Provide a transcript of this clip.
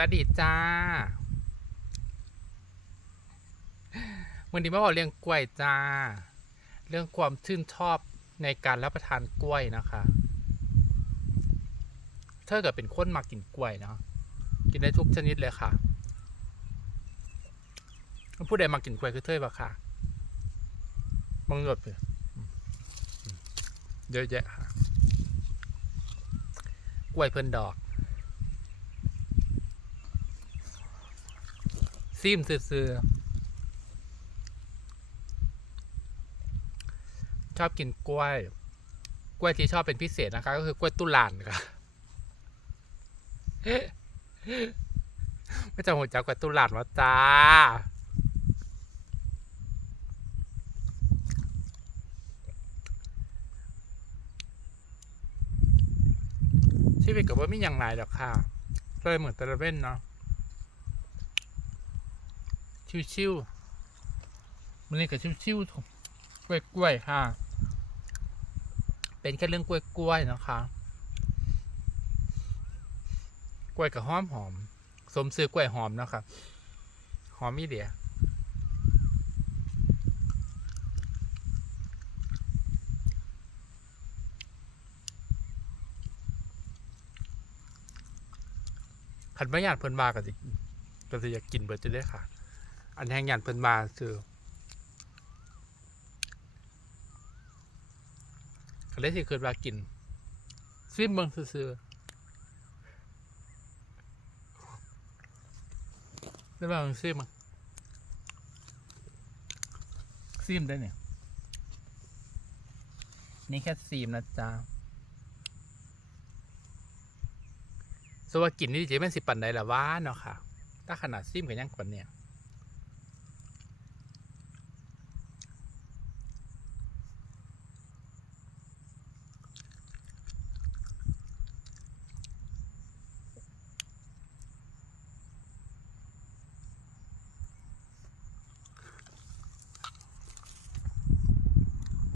วัสดีจ้าวันนี้มาบอกเรื่องกล้วยจ้า เรื่องความชื่นชอบในการรับประทานกล้วยนะคะถ้าเกิดเป็นคนมากินกล้วยเนาะกินได้ทุกชนิดเลยค่ะผู้ใดมากินกล้วยคือเทยปะค่ะมังหยดเลยเยอะแยะค่ะกล้วยเพิ่นดอก ซิมซื่อๆชอบกินกล้วย กล้วยที่ชอบเป็นพิเศษนะคะ ก็คือกล้วยตุลานค่ะไม่จะหัวจักกล้วยตุลานมาจ้าชีวิตกับว่าไม่อย่างไรหรอกค่ะเลยเหมือนตะลเวนเนาะ ชิวๆมันนี่กับชิวๆกล้วยๆค่ะ เป็นแค่เรื่องกล้วยๆนะคะ กล้วยกับหอมหอม สมซื้อกล้วยหอมนะคะหอมมีเดียขันไม่อยากเพิ่นมาก็สิก็สิอยากกินเบิดจะได้ค่ะ อันแห้งยันเพิ่นมาคือเขาเลยสิเกิดว่ากินซิมเบิ่งซื่อได้บ้างซิมอะซิมได้เนี่ย นี่แค่ซีมนะจ๊ะสว่ากินนี่จะเป็นสิปันใดละว่าเนาะค่ะ ถ้าขนาดซิมกันยังกว่าเนี่ย